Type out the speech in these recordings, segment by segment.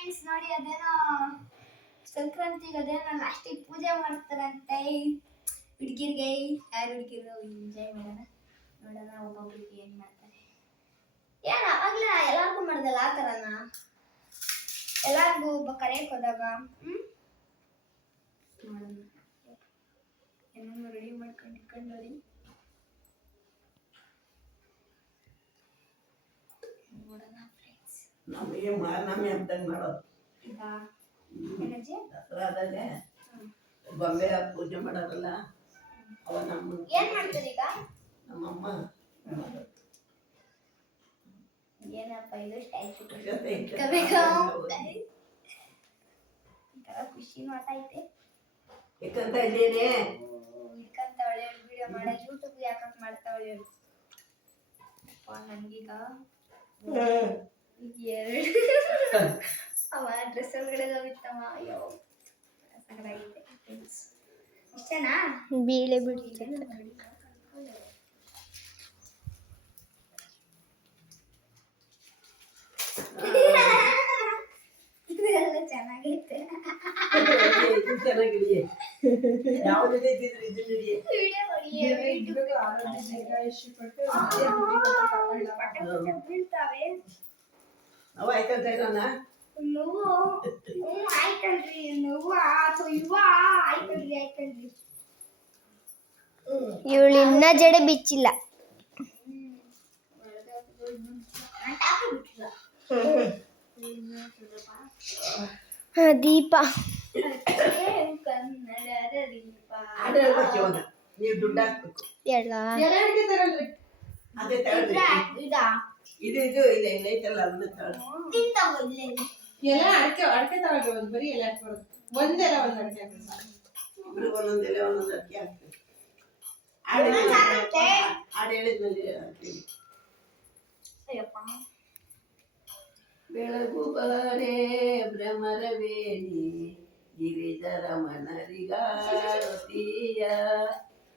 Friends ನೋಡಿ ಅದೇನೋ ಸಂಕ್ರಾಂತಿಗೆ ಅದೇನೋ ಲಾಸ್ಟಿಗೆ ಪೂಜೆ ಮಾಡ್ತಾರಂತೆ ಹುಡುಗಿರಿಗೆ. ಯಾರು ಹುಡುಗಿರು ಎಂಜಾಯ್ ಮಾಡೋಣ, ನೋಡೋಣ ಒಬ್ಬೊಬ್ರಿಗೆ ಏನು ಮಾಡ್ತಾರೆ. ಏನು ಅವಾಗಲೇ ಎಲ್ಲರಿಗೂ ಮಾಡ್ದಲ್ಲ ಆ ಥರನ ಎಲ್ಲರಿಗೂ ಕರೆಯಕ್ಕೆ ಹೋದಾಗ ನೋಡೋಣ ಏನೋ ರೆಡಿ ಮಾಡ್ಕೊಂಡು ಇಟ್ಕೊಂಡು ನೋಡಿ. ನೋಡೋಣ ಫ್ರೆಂಡ್ಸ್. ನಮಗೆ ಮಾರನಮ್ಮಿ ಹಬ್ಬದಂಗೆ ಮಾಡೋದು ಏನಜ್ಜಿ ದಸರಾದಾಗೆ ಗೊಂಬೆ ಪೂಜೆ ಮಾಡೋದಲ್ಲ ಅವ ನಮ್ಮ ಏನ್ ಮಾಡ್ತೀರಿ ಈಗ? ನಮ್ಮಮ್ಮ ಮಾಡೋದು. ಏನಪ್ಪ ಇದು ಖುಷಿ ಮಾತಾಯ್ತೆ ಯಾಕಂತ ಇದ್ದೀನಿ ಇಟ್ಕಂತವಳೆ ವಿಡಿಯೋ ಮಾಡ ಯೂಟ್ಯೂಬ್ ಯಾಕಂತ ಮಾಡ್ತಾವಳೆ ನನ್ಗೀಗ ಎರಡು ಅವ ಡ್ರೆಸ್ ಒಳಗಡೆ ಬಿತ್ತವ. ಅಯ್ಯೋ ಸಗಡಾಗೈತೆ ಇಷ್ಟನಾ ಬೀಳೆ ಬಿಡ್ತೀನಿ. ಇದೆಲ್ಲ ಚೆನ್ನಾಗೈತೆ. ಚೆನ್ನಾಗಿದೆಯೇ ಯಾವುದೇ ಇದ್ದಿದ್ರು ಇದನ್ನ ಬೀಳ್ತಾವೆ ನಾವು ಆಯ್ತಂತ ಇರೋಣ. ನೋವು ಆಯ್ಕಲ್ರಿ ನೋವು ಇವ ಆಯ್ಕಲ್ರಿ ಆಯ್ಕಲ್ರಿ. ಇವಳು ಇನ್ನ ಜಡೆ ಬಿಚ್ಚಿಲ್ಲ. ದೀಪ ಕನ್ನಡದ ದೀಪ ನೀವು ದುಡ್ಡು ಹಾಕ್ಬೇಕು. ಅದೇ ತಗೊಳ್ರಿ. ಇದು ಇದು ಇದೆ ಐತಲ್ಲ ಅದನ್ನ ತಗೊಳ್ಳಿ. ಎಲ್ಲ ಅಡಕೆ ತಗೊಳ್ರಿ. ಒಂದು ಬರೀ ಎಲ್ಲ ಹಾಕ್ಬಾರ್ದು. ಒಂದೆಲ್ಲ ಒಂದು ಅಡಕೆ ಹಾಕ್ಬೇಕು. ಇಬ್ರಿಗೆ ಒಂದೊಂದು ಎಲೆ ಒಂದೊಂದು ಅಕ್ಕಿ ಹಾಕ್ಬೇಕು. ಹಾಡು ಹೇಳಿದ್ಮೇಲೆ ಹಾಕ್ತೀವಿ. ಬೆಳಗು ಬಾರೆ ಭ್ರಮರವೇಣಿ ಗಿರಿಜರಮಣರಿಗಾರತೀಯ.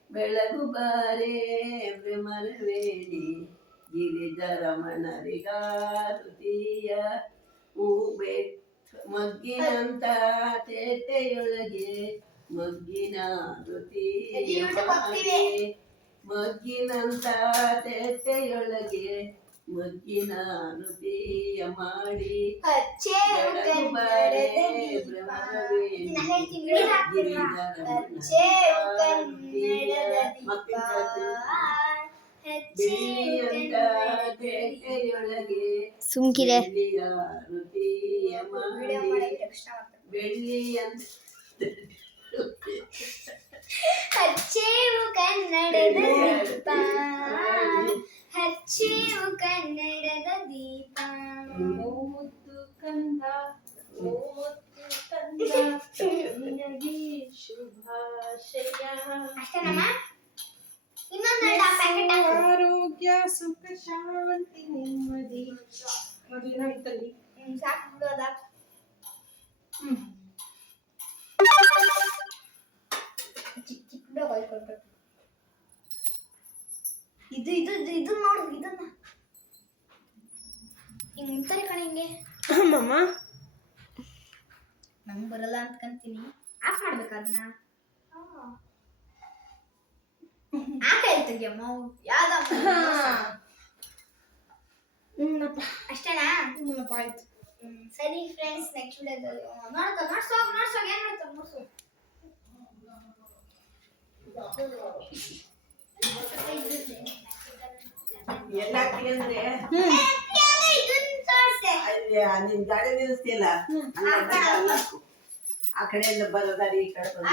ಬೆಳಗು ಬಾರೆ ಭ್ರಮರವೇಣಿ ಗಿರಿಜರಮಣರಿಗಾರತೀಯ. ಹೂಬೆ ಮಗ್ಗಿನಂತ ತೇಟೆಯೊಳಗೆ ಮಗ್ಗಿನ ಋತಿಯ ಮಗ್ಗಿನಂತ ತೇಟೆಯೊಳಗೆ ಮಗ್ಗಿನ ನುತಿಯ ಮಾಡಿ ಬೆಳಗು ಬಾರೆ ಭ್ರಮರವೇಣಿ ಬೆಳ್ಳಿಯಂತ ತೇಟೆಯೊಳಗೆ ಸುಮ್ಕಿರೆ ಋತಿಯ ಮಾಡಿ ಬೆಳ್ಳಿಯಂತ ಹಚ್ಚೇವು ಕನ್ನಡದ ದೀಪ ಹಚ್ಚೇವು ಕನ್ನಡದ ದೀಪ. ಮುದ್ದು ಕಂದ ಓ ಮುದ್ದು ಕಂದ ನಿನಗೆ ಶುಭಾಶಯ. ಅಷ್ಟೇನಮ್ಮ? ಇನ್ನೊಂದು ಪ್ಯಾಕೆಟ್ ಆರೋಗ್ಯ ಸುಖ ಶಾಂತಿ ನೆಮ್ಮದಿ ಮೊದಲಿನಾಗಿತ್ತಲ್ಲಿ ಸಾಕು ಬಿಡೋದ. ಚಿಕ್ಕ ಚಿಕ್ಕದಾಗ ಹೊಯ್ಕೊಳ್ಬೇಕು. ಇದು ಇದು ಇದು ನೋಡು ಇದನ್ನ ಹಿಂಗ್ ನಿಂತಾರೆ ಕಣ ಹಿಂಗೆ. ಮಮ್ಮ ನಂಗೆ ಬರಲ್ಲ ಅಂದ್ಕೊಂತೀನಿ. ಆಫ್ ಮಾಡ್ಬೇಕು ಅದನ್ನ. ಆಕಾಯ್ತು ತೆಗಿಯಮ್ಮ ಯಾವ್ದ ಅಷ್ಟೇನಾ? ಆಯ್ತು. ಸರಿ ಫ್ರೆಂಡ್ಸ್, ನೆಕ್ಸ್ಟ್ ವಿಡಿಯೋದಲ್ಲಿ ನೋಡ್ಸೋಗ ಏನ್ ಮಾಡ್ತಾವ ನೋಡ್ಸೋ. ಎಲ್ಲ ಹಾಕ್ತೀನಿ ಅಂದ್ರೆ ಅಲ್ಲಿ ನಿನ್ ಗಾಡಿ ನಿಲ್ಲಿಸ್ತಿಲ್ಲ. ಆ ಕಡೆಯಿಂದ ಬರೋದಾರಿ ಈ ಕಡೆ ಬಂದು